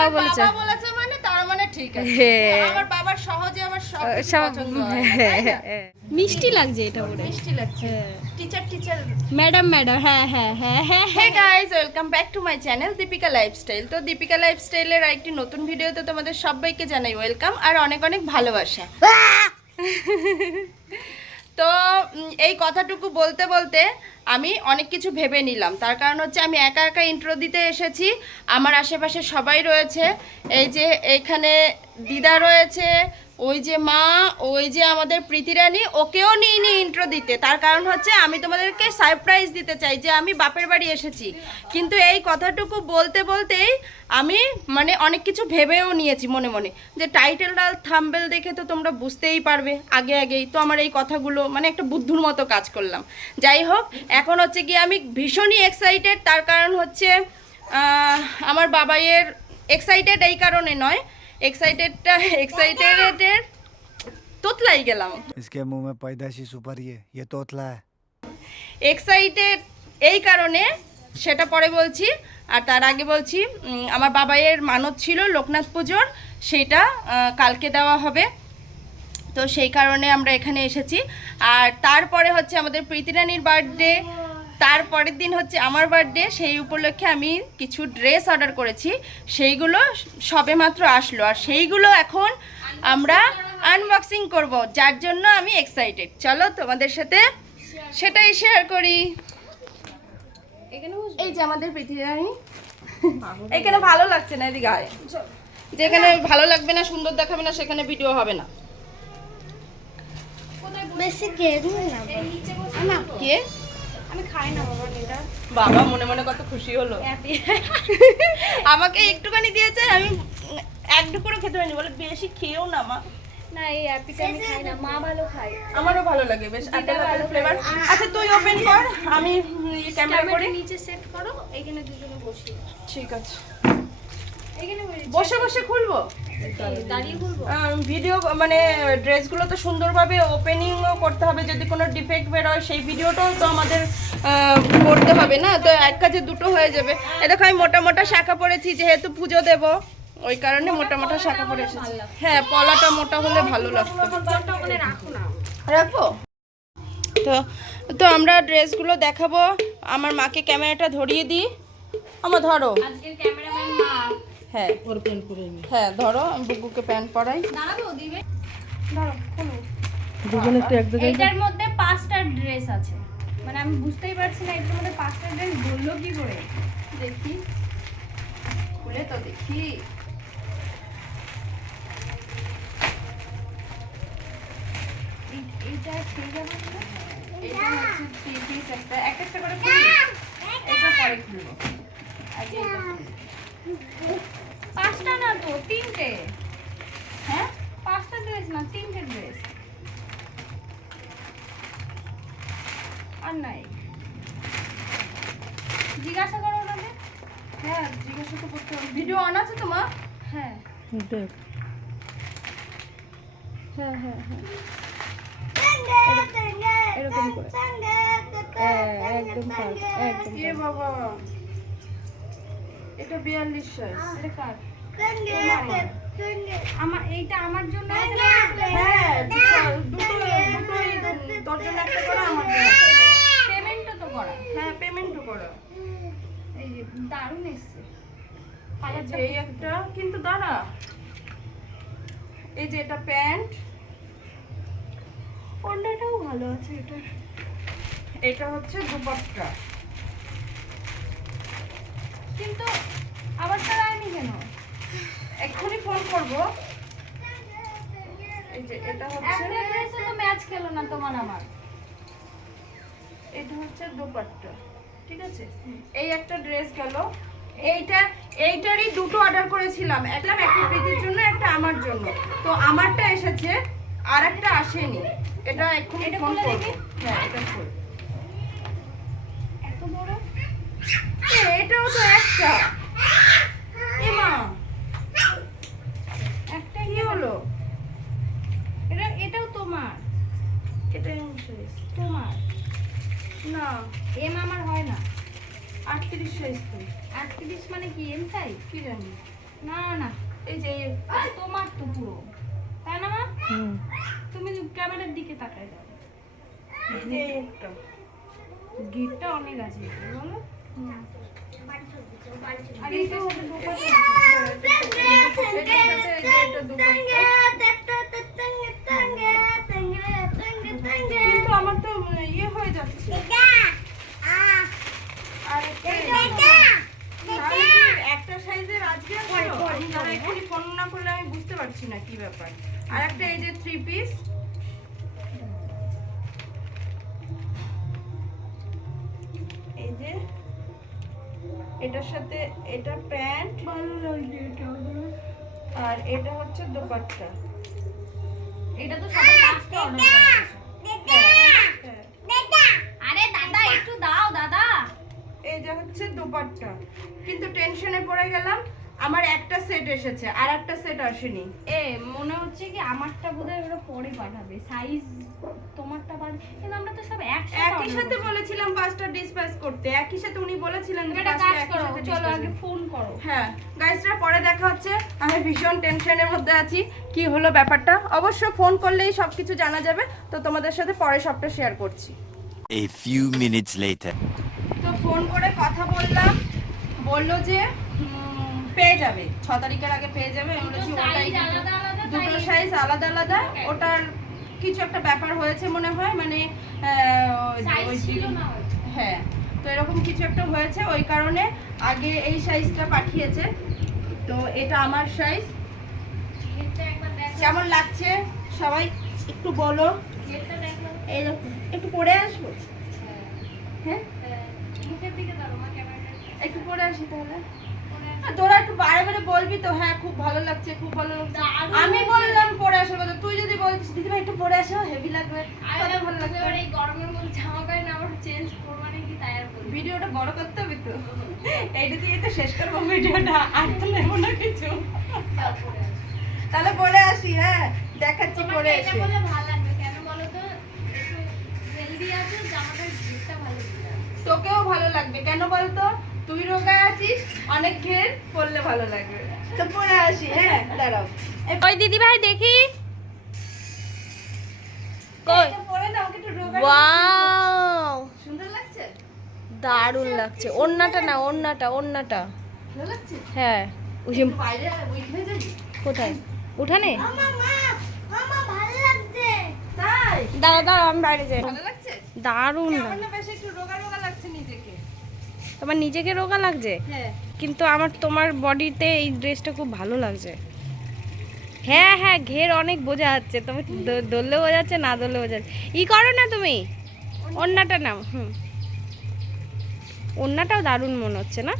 বাবা বলেছে। বাবা বলেছে মানে তার মানে ঠিক আছে। হ্যাঁ। আমার বাবার সহজে আমার সব হয় হ্যাঁ? হ্যাঁ। মিষ্টি লাগছে এটা পরে মিষ্টি লাগছে। টিচার টিচার ম্যাডাম ম্যাডাম হ্যাঁ হ্যাঁ হ্যাঁ হ্যাঁ hey guys welcome back to my channel Deepika lifestyle তো দীপিকা লাইফস্টাইলের আরেকটি নতুন ভিডিওতে তোমাদের সবাইকে জানাই ওয়েলকাম আর অনেক অনেক ভালোবাসা। তো এই কথাটুকু বলতে বলতে আমি অনেক কিছু ভেবে নিলাম। তার কারণ হচ্ছে আমি একা একা ইন্ট্রো দিতে এসেছি। আমার আশেপাশে সবাই রয়েছে। এই যে এখানে দিদা রয়েছে, ওই যে মা, ওই যে আমাদের প্রীতিরানী, ওকেও নিয়ে ইন্ট্রো দিতে। তার কারণ হচ্ছে আমি তোমাদেরকে সারপ্রাইজ দিতে চাই যে আমি বাপের বাড়ি এসেছি। কিন্তু এই কথাটুকু বলতে বলতেই আমি মানে অনেক কিছু ভেবেও নিয়েছি মনে মনে। যে টাইটেল আর থাম্বেল দেখে তো তোমরা বুঝতেই পারবে। আগে আগেই তো আমার এই কথাগুলো মানে একটা বুদ্ধুর মতো কাজ করলাম। যাই হোক এখন হচ্ছে কি আমি ভীষণই এক্সাইটেড তার কারণ হচ্ছে আহ, আমার বাবাইয়ের এক্সাইটেড এই কারণে নয় এক্সাইটেডটা এক্সাইটেডের তোতলাই গেলাম इसके मुंह में पैदाशी सुपारी है ये तोतला है এক্সাইটেড এই কারণে সেটা পরে বলছি আর তার আগে বলছি উম, আমার বাবাইয়ের মানত ছিল লোকনাথ পুজোর সেটা আহ, কালকে দেওয়া হবে তো সেই কারণে আমরা এখানে এসেছি। আর তারপরে হচ্ছে আমাদের প্রীতিরানীর বার্থডে তারপরের দিন হচ্ছে আমার বার্থডে সেই উপলক্ষে আমি কিছু ড্রেস অর্ডার করেছি। সেইগুলো সবে মাত্র আসলো। আর সেইগুলো এখন আমরা আনবক্সিং করব, যার জন্য আমি এক্সাইটেড চলো তোমাদের সাথে সেটাই শেয়ার করি। এই যে আমাদের পৃথিবী এখানে ভালো লাগছে না এদিকে যেখানে ভালো লাগবে না, সুন্দর দেখাবে না, সেখানে ভিডিও হবে না। বেশি গেরু না কে? আমি খাই না বাবা এটা। বাবা মনে মনে কত খুশি হলো। আমাকে একটুখানি দিয়েছে আমি এক টুকরো খেতে পারিনি বলে বেশি খেয়েও না মা। না এই অ্যাপিটা আমি খাই না মা ভালো খায়। আমারও ভালো লাগে বেশ আপেল আপেল ফ্লেভার আচ্ছা তুই ওপেন কর আমি ক্যামেরা ক্যামেরা করি। নিচে সেট করো এইখানে দুজনে বসি ঠিক আছে। এইখানে বসে বসে খুলবো? ভিডিও মানে ড্রেসগুলো তো সুন্দরভাবে ওপেনিংও করতে হবে যদি কোনো ডিফেক্ট বেরোয় সেই ভিডিওটাও তো আমাদের করতে হবে না? তো এক কাজে দুটো হয়ে যাবে। এ দেখো আমি মোটা মোটা শাখা পড়েছি যেহেতু পুজো দেব ওই কারণে মোটা মোটা শাখা পরে এসেছি। হ্যাঁ পলাটা মোটা হলে ভালো লাগতো। রাখো রাখব? তো তো আমরা ড্রেসগুলো দেখাবো। আমার মাকে ক্যামেরাটা ধরিয়ে দিই। আমার ধরো। আজকের ক্যামেরাম্যান মা। হ্যাঁ। হ্যাঁ ধরো আমি বুকুকে প্যান্ট পরাই। দাঁড়াবো দিবে? দুজন একটু এক এইটার মধ্যে পাঁচটা ড্রেস আছে। মানে আমি বুঝতেই পারছি না এটার মধ্যে পাঁচটা ড্রেস বলল কি করে? দেখি। খুলে তো দেখি। এই- এইটা সেই যাবে এটা হচ্ছে থ্রি পিস একটা। এক একটা করে খুলি। এটা পরে খুলবো। আগে এটা। পাঁচটা না তো তিনটে। হ্যাঁ? পাঁচটা ড্রেস না তিনটে ড্রেস আর নাই। জিজ্ঞাসা করো ওনাদের হ্যাঁ জিজ্ঞাসা তো করতে হবে। ভিডিও অন আছে তোমার হ্যাঁ। হ্যাঁ হ্যাঁ হ্যাঁ। এরকম করে। হ্যাঁ, একদম একদম বাবা। এটা বিয়াল্লিশ সাইজ এটা আমার এইটা আমার জন্য হ্যাঁ দুটো- দুটো দুটোই তোর জন্য একটা করে আমার জন্য। পেমেন্টও তো করা। হ্যাঁ পেমেন্টও করো। এই যে দারুণ এসছে। এই এই একটা কিন্তু দাঁড়া। এই যে এটা প্যান্ট। ওড়নাটাও ভালো আছে এটা। এটা হচ্ছে দুপাট্টা। কিন্তু আবার তারা আয়নি কেন? এক্ষুনি ফোন করব। এই যে এটা হচ্ছে তো ম্যাচ খেলো না তোমার আমার। এটা হচ্ছে দুপাট্টা ঠিক আছে? এই একটা ড্রেস গেল। এইটা এইটারই দুটো অর্ডার করেছিলাম একটা প্রীতির জন্য একটা আমার জন্য। তো আমারটা এসেছে আর একটা আসেনি। এটা ফোন হ্যাঁ এটা খুল এত বড়? এটাও তো একটা। এ মা একটা কি হলো? এটা এটাও তোমার। এটা তোমার। না। এম আমার হয় না। আটত্রিশ সাইজ তো আটত্রিশ মানে কি এম সাইজ কি জানি। না না। এই যে তোমার তো পুরো। তাই না মা? তুমি ক্যামেরার দিকে তাকায় দাও। গেটটা অনেক আছে বলো। কিন্তু আমার তো ইয়ে হয়ে যাচ্ছে। একটা সাইজের আজকে ফোন না করলে আমি বুঝতে পারছি না কি ব্যাপার। আর একটা এই যে থ্রি পিস এটার সাথে এটা প্যান্ট ভালো লাগছে এটা আর এটা হচ্ছে দোপাট্টা। এটা তো সবাই লাস্টে অর্ডার আরে দাদা একটু দাও দাদা। এই যে হচ্ছে দোপাট্টা। কিন্তু টেনশনে পড়ে গেলাম। আমার একটা সেট এসেছে আর একটা সেট আসেনি। এ মনে হচ্ছে কি আমারটা বোধহয় ওরা পরে পাঠাবে। সাইজ তোমারটা পাঠাবে। কিন্তু আমরা তো সব একসাথে একই সাথে বলেছিলাম পাঁচটা ডিসপ্যাচ করতে। একই সাথে উনি বলেছিলেন একটা কাজ করো চলো আগে ফোন করো। হ্যাঁ গাইসরা পরে দেখা হচ্ছে। আমি ভীষণ টেনশনের মধ্যে আছি। কি হলো ব্যাপারটা? অবশ্য ফোন করলেই সবকিছু জানা যাবে। তো তোমাদের সাথে পরে সবটা শেয়ার করছি। A few minutes later. তো ফোন করে কথা বললাম। বলল যে পেয়ে যাবে। ছ তারিখের আগে পেয়ে যাবে আমি বলেছি দুটো ওটাই সাইজ আলাদা আলাদা ওটার কিছু একটা ব্যাপার হয়েছে মনে হয় মানে। হ্যাঁ তো এরকম কিছু একটা হয়েছে ওই কারণে আগে এই সাইজটা পাঠিয়েছে। তো এটা আমার সাইজ কেমন লাগছে? সবাই একটু বলো। এইরকম একটু পরে আসব। হ্যাঁ। হ্যাঁ, ক্যামেরাটা। একটু পরে আসি তাহলে। তোরা একটু বারে বারে বলবি তো হ্যাঁ খুব ভালো লাগছে খুব ভালো লাগছে। আমি বললাম পরে আসো কথা তুই যদি বলছিস দিদি ভাই একটু পরে আসো হেভি লাগবে কত ভালো লাগবে। এবার এই গরমের মধ্যে জামা প্যান্ট আবার চেঞ্জ করব নাকি তাই আর ভিডিওটা বড় করতে হবে তো। এইটা দিয়ে তো শেষ করব ভিডিওটা আর তো নেব না কিছু। তাহলে পরে আসি হ্যাঁ দেখাচ্ছি পরে এটা বলে ভালো লাগবে? কেন বলো তো? হেলদি আছে ঘেরটা ভালো তোকেও ভালো লাগবে কেন বলতো? তুই রোগা আছিস? অনেক ঘের পরলে ভালো লাগবে। তো পরে আসি হ্যাঁ দাঁড়াও। ওই দিদি ভাই দেখি। কই? এটা পরে না ওকে একটু রোগা ওয়াও। সুন্দর লাগছে? দারুণ লাগছে। ওন্নাটা না ওন্নাটা ওন্নাটা হ্যাঁ। ওই যে কোথায়? উঠানে? তাই? দাঁড়া দাঁড়া আমি বাইরে যাই। ভালো লাগছে? দারুণ না বেশ একটু রোগা রোগা লাগছে নিজেকে তোমার নিজেকে রোগা লাগছে? হ্যাঁ। কিন্তু আমার তোমার বডিতে এই ড্রেসটা খুব ভালো লাগছে। হ্যাঁ হ্যাঁ ঘের অনেক বোঝা যাচ্ছে। তোমার দললে বোঝা যাচ্ছে না দললে বোঝা যাচ্ছে। ই করো না তুমি। অন্যটা নাও হুম। অন্যটাও দারুণ মনে হচ্ছে না?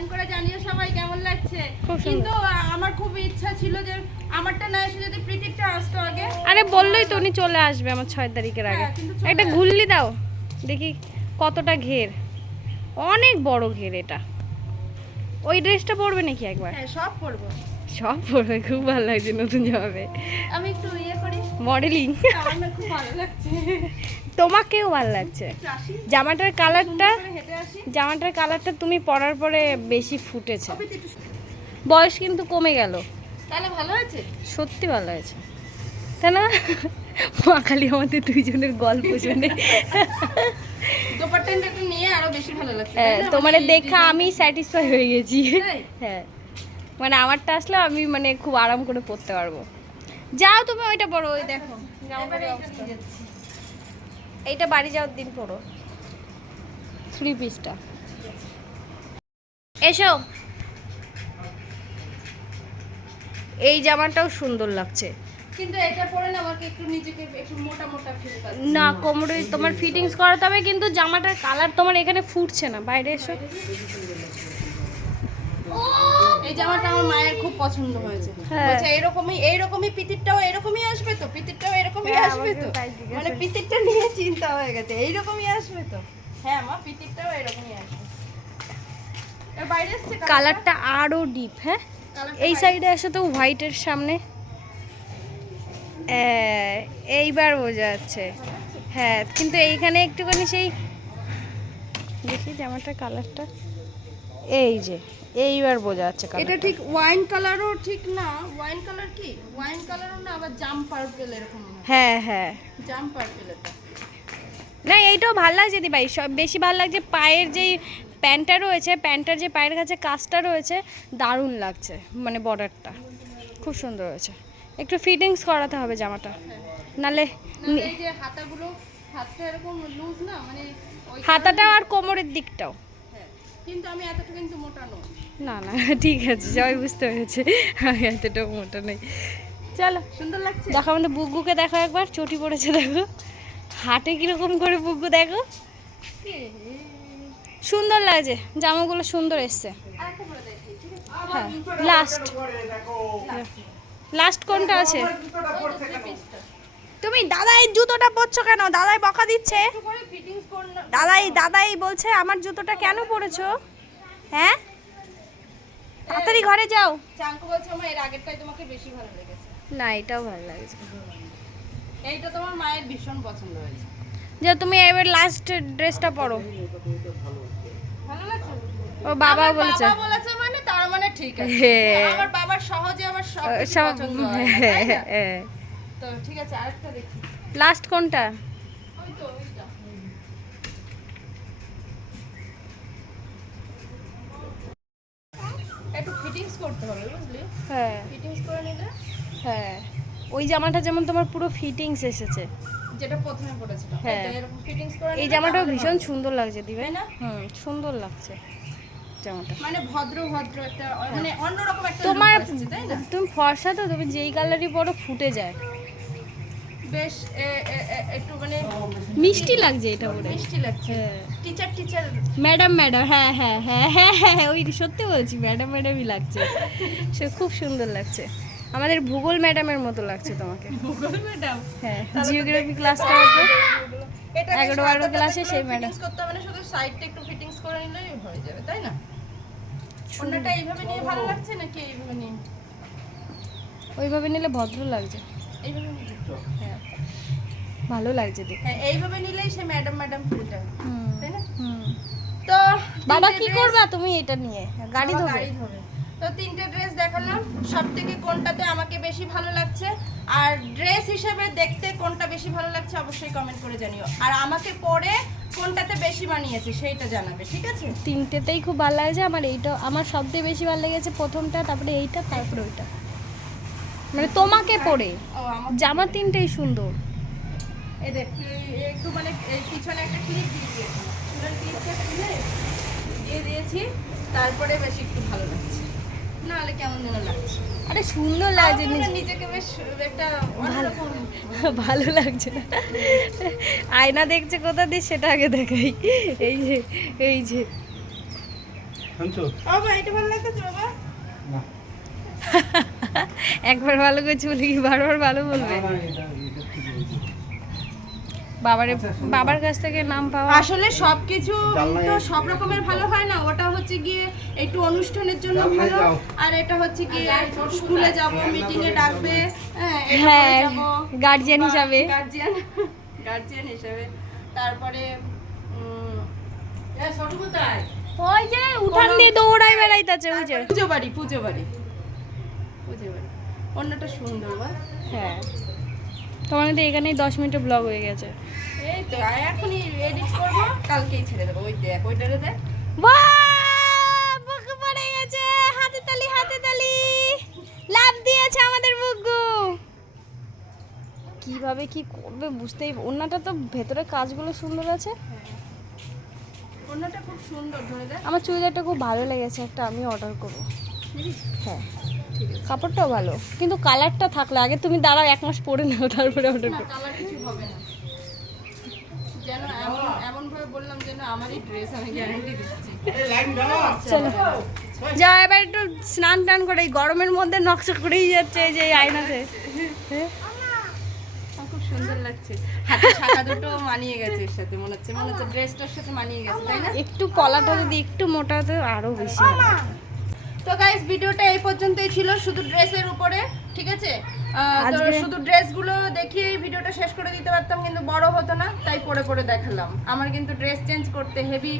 কমেন্ট করে জানিও সবাই কেমন লাগছে। কিন্তু আমার খুব ইচ্ছা ছিল যে আমারটা না এসে যদি প্রীতিকটা আসতো আগে। আরে বললোই তো উনি চলে আসবে আমার ছয় তারিখের আগে। হ্যাঁ, একটা। ঘুরলি দাও দেখি কতটা ঘের। অনেক বড় ঘের এটা। ওই ড্রেসটা পরবে নাকি একবার? হ্যাঁ সব করব সব পরবে খুব ভালো লাগছে নতুন জামাবে আমি একটু ইয়ে করি। মডেলিং খুব ভালো লাগছে। তোমাকেও ভালো লাগছে। জামাটার কালারটা জামাটার কালারটা তুমি পরার পরে বেশি ফুটেছে। বয়স কিন্তু কমে গেল। তাহলে ভালো আছে সত্যি ভালো হয়েছে। তাই না? মা খালি আমাদের দুইজনের গল্প শুনে। দোপাট্টাটা নিয়ে আরও বেশি ভালো লাগছে। হ্যাঁ, তোমার মানে দেখা আমি স্যাটিসফাই হয়ে গেছি। হ্যাঁ। মানে আমারটা আসলে আমি মানে খুব আরাম করে পড়তে পারব। যাও তুমি ওইটা পড়ো ওই দেখো। এইটা বাড়ি যাওয়ার দিন পড়ো। থ্রি পিসটা। এসো। এই জামাটাও সুন্দর লাগছে। কিন্তু এটা পরে না আমাকে একটু নিজেকে একটু মোটা মোটা ফিল না কোমরে তোমার ফিটিংস করাতে হবে কিন্তু জামাটার কালার তোমার এখানে ফুটছে না। বাইরে এসো। এই জামাটা আমার মায়ের খুব পছন্দ হয়েছে। হ্যাঁ। বলছে এরকমই এইরকমই পিতিরটাও এরকমই আসবে তো পিতিরটাও এরকমই হ্যাঁ, আসবে তো। মানে পিতিরটা নিয়ে চিন্তা হয়ে গেছে এইরকমই আসবে তো? হ্যাঁ মা পিতিরটাও এরকমই আসবে। বাইরে কালারটা? আরও ডিপ হ্যাঁ? এই সাইডে আসো তো হোয়াইটের সামনে। এইবার বোঝা যাচ্ছে। হ্যাঁ কিন্তু এইখানে একটুখানি সেই দেখি জামাটার কালারটা। এই যে। এইবার বোঝা যাচ্ছে এটা ঠিক ওয়াইন কালারও ঠিক না ওয়াইন কালার কি? ওয়াইন কালারও না আবার জাম পার্পল এরকম হ্যাঁ। হ্যাঁ জাম পার্পল না এইটাও ভালো লাগছে দি ভাই। সব বেশি ভালো লাগছে পায়ের যেই প্যান্টটা রয়েছে প্যান্টটার যে পায়ের কাছে কাজটা রয়েছে দারুণ লাগছে মানে বর্ডারটা খুব সুন্দর হয়েছে। একটু ফিটিংস করাতে হবে জামাটা। নালে না, এই যে হাতাগুলো হাতটা এরকম লুজ না মানে ওই হাতাটাও আর কোমরের দিকটাও। কিন্তু আমি এতটা কিন্তু মোটা নই। না না ঠিক আছে সবাই বুঝতে পেরেছে। আমি এতটাও মোটা নেই। চলো সুন্দর লাগছে? দেখো আমাদের বুগ্গুকে দেখো একবার চটি পড়েছে দেখো। হাটে কীরকম করে বুগ্গু দেখো। সুন্দর লাগছে জামাগুলো সুন্দর এসছে। আরেকটা পরে দেখি ঠিক আছে? হ্যাঁ লাস্ট লাস্ট কোনটা আছে? তুমি দাদাই জুতোটা পরছো কেন? দাদাই বকা দিচ্ছে? দাদাই দাদাই বলছে আমার জুতোটা কেন পরেছো? হ্যাঁ? তাড়াতাড়ি ঘরে যাও। চাঙ্কু বলছে আমার এর আগেরটাই তোমাকে বেশি ভালো লেগেছে। না এটাও ভালো লাগছে। এইটা তোমার মায়ের ভীষণ পছন্দ হয়েছে। যে তুমি এবার লাস্ট ড্রেসটা পরো। ভালো লাগছে? ও বাবা বলেছে। বাবা বলেছে মানে তার মানে ঠিক আছে। হ্যাঁ। আমার বাবার সহজে আমার সব পছন্দ? হ্যাঁ। তো ঠিক আছে আরেকটা দেখি। লাস্ট কোনটা? ওই তো ওইটা। একটু ফিটিংস করতে হবে বুঝলি? হ্যাঁ। ফিটিংস করে নিলে? হ্যাঁ। ওই জামাটা যেমন তোমার পুরো ফিটিংস এসেছে। যেটা প্রথমে পড়েছিল। হ্যাঁ। ফিটিংস করে এই জামাটাও ভীষণ সুন্দর লাগছে দিবে। না? হুম সুন্দর লাগছে জামাটা। মানে ভদ্র ভদ্র একটা মানে অন্যরকম একটা তোমার তুমি ফর্সা তো তুমি যেই কালারই পরো ফুটে যায়। বেশ একটু মানে মিষ্টি লাগছে এটা পরে মিষ্টি লাগছে। টিচার টিচার ম্যাডাম ম্যাডাম হ্যাঁ হ্যাঁ হ্যাঁ হ্যাঁ হ্যাঁ ওই সত্যি বলছি ম্যাডাম ম্যাডামই লাগছে। সে খুব সুন্দর লাগছে। আমাদের ভূগোল ম্যাডামের মতো লাগছে তোমাকে। ভূগোল ম্যাডাম হ্যাঁ জিওগ্রাফি ক্লাস করাতো এটা এগারো বারো ক্লাসে সেই ম্যাডাম করতে হবে না শুধু সাইডটা একটু ফিটিংস করে নিলেই হয়ে যাবে তাই না? অন্যটা এইভাবে নিয়ে ভালো লাগছে নাকি এইভাবে নিয়ে? ওইভাবে নিলে ভদ্র লাগছে। এইভাবে হ্যাঁ। ভালো লাগছে দেখে হ্যাঁ এইভাবে নিলেই সে ম্যাডাম ম্যাডাম ফিল হুম তাই না? হুম। তো বাবা কি করবা তুমি এটা নিয়ে? গাড়ি ধোবে গাড়ি ধোবে তো তিনটে ড্রেস দেখালাম সব থেকে কোনটাতে আমাকে বেশি ভালো লাগছে আর ড্রেস হিসেবে দেখতে কোনটা বেশি ভালো লাগছে অবশ্যই কমেন্ট করে জানিও। আর আমাকে পরে কোনটাতে বেশি মানিয়েছে সেইটা জানাবে ঠিক আছে? তিনটেতেই খুব ভালো লাগছে আমার এইটা আমার সবথেকে বেশি ভালো লেগেছে প্রথমটা তারপরে এইটা তারপরে ওইটা। মানে তোমাকে পরে। জামা তিনটেই সুন্দর। এই দেখ একটু মানে পিছনে একটা ক্লিপ দিয়ে দিয়েছি। চুলের ক্লিপটা খুলে দিয়ে দিয়েছি তারপরে বেশ একটু ভালো লাগছে। নাহলে কেমন যেন লাগছে। আরে সুন্দর লাগছে নিজেকে বেশ একটা ভালো। লাগছে না। আয়না দেখছে কোথা দিয়ে সেটা আগে দেখাই। এই যে এই যে। বাবা এটা ভালো লাগতেছে বাবা। একবার ভালো করে চলে কি বারবার ভালো বলবে? বাবারে বাবার কাছ থেকে নাম পাওয়া আসলে সবকিছু তো সব রকমের ভালো হয় না। ওটা হচ্ছে গিয়ে একটু অনুষ্ঠানের জন্য ভালো। আর এটা হচ্ছে গিয়ে স্কুলে যাব মিটিং এ ডাকবে। হ্যাঁ হ্যাঁ গার্জিয়ান হিসাবে। গার্জিয়ান গার্জিয়ান হিসেবে। তারপরে ওই যে উঠান দিয়ে দৌড়াই বেড়াইতেছে ওই যে। পুজো বাড়ি পুজো বাড়ি। অন্যটা সুন্দর বা হ্যাঁ। তোমার তো এখানেই দশ মিনিটের ব্লগ হয়ে গেছে। এই তো এখনই এডিট করব কালকেই ছেড়ে দেবো। ওই দেখ ওইটারে দেখ। বাহ! বুকু পড়ে গেছে। হাতে তালি হাতে তালি। লাভ দিয়েছে আমাদের বুকু কীভাবে কি করবে বুঝতেই ওনাটা তো ভেতরে কাজগুলো সুন্দর আছে। অন্যটা খুব সুন্দর ধরে দেখ। আমার চুড়িদারটা খুব ভালো লেগেছে একটা আমি অর্ডার করব। হ্যাঁ। কাপড়টাও ভালো। কিন্তু কালারটা থাকলে আগে তুমি দাঁড়াও এক মাস পরে নাও তারপরে অর্ডার করো কালার কিছু হবে না। যেন এমন এমন ভাবে বললাম যেন আমারই ড্রেস আমি গ্যারান্টি দিচ্ছি। চলো। যা এবার একটু স্নান টান করে এই গরমের মধ্যে নকশা করেই যাচ্ছে এই যে এই আয়নাতে। হ্যাঁ? খুব সুন্দর লাগছে। হাতে শাখা দুটো মানিয়ে গেছে এর সাথে মনে হচ্ছে মনে হচ্ছে ড্রেসটার সাথে মানিয়ে গেছে তাই না? একটু পলাটা যদি একটু মোটা হতো আরও বেশি। তো গাইস ভিডিওটা এই পর্যন্তই ছিল শুধু ড্রেসের উপরে ঠিক আছে? তো শুধু ড্রেসগুলো দেখিয়ে ভিডিওটা শেষ করে দিতে পারতাম কিন্তু বড় হতো না তাই পরে পরে দেখালাম। আমার কিন্তু ড্রেস চেঞ্জ করতে হেভি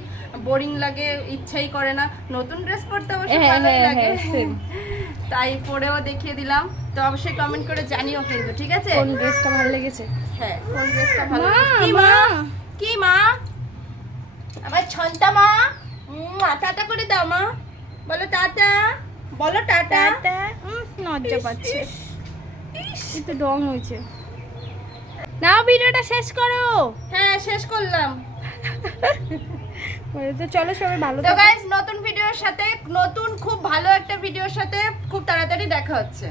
বোরিং লাগে ইচ্ছাই করে না। নতুন ড্রেস পরতে অবশ্য হ্যাঁ, ভালোই হ্যাঁ, লাগে। হ্যাঁ, তাই পরেও দেখিয়ে দিলাম। তো অবশ্যই কমেন্ট করে জানিও কিন্তু ঠিক আছে? কোন ড্রেসটা ভালো লেগেছে? হ্যাঁ কোন ড্রেসটা ভালো কি মা। কি মা? আবার ছন্তা মা। উম, টাটা করে দাও মা। বলো টাটা। বলো টাটা। টাটা। লজ্জা পাচ্ছে। একটু ডং হয়েছে। নাও ভিডিওটা শেষ করো। হ্যাঁ শেষ করলাম। তো চলো সবাই ভালো তো গাইস নতুন ভিডিওর সাথে নতুন খুব ভালো একটা ভিডিওর সাথে খুব তাড়াতাড়ি দেখা হচ্ছে।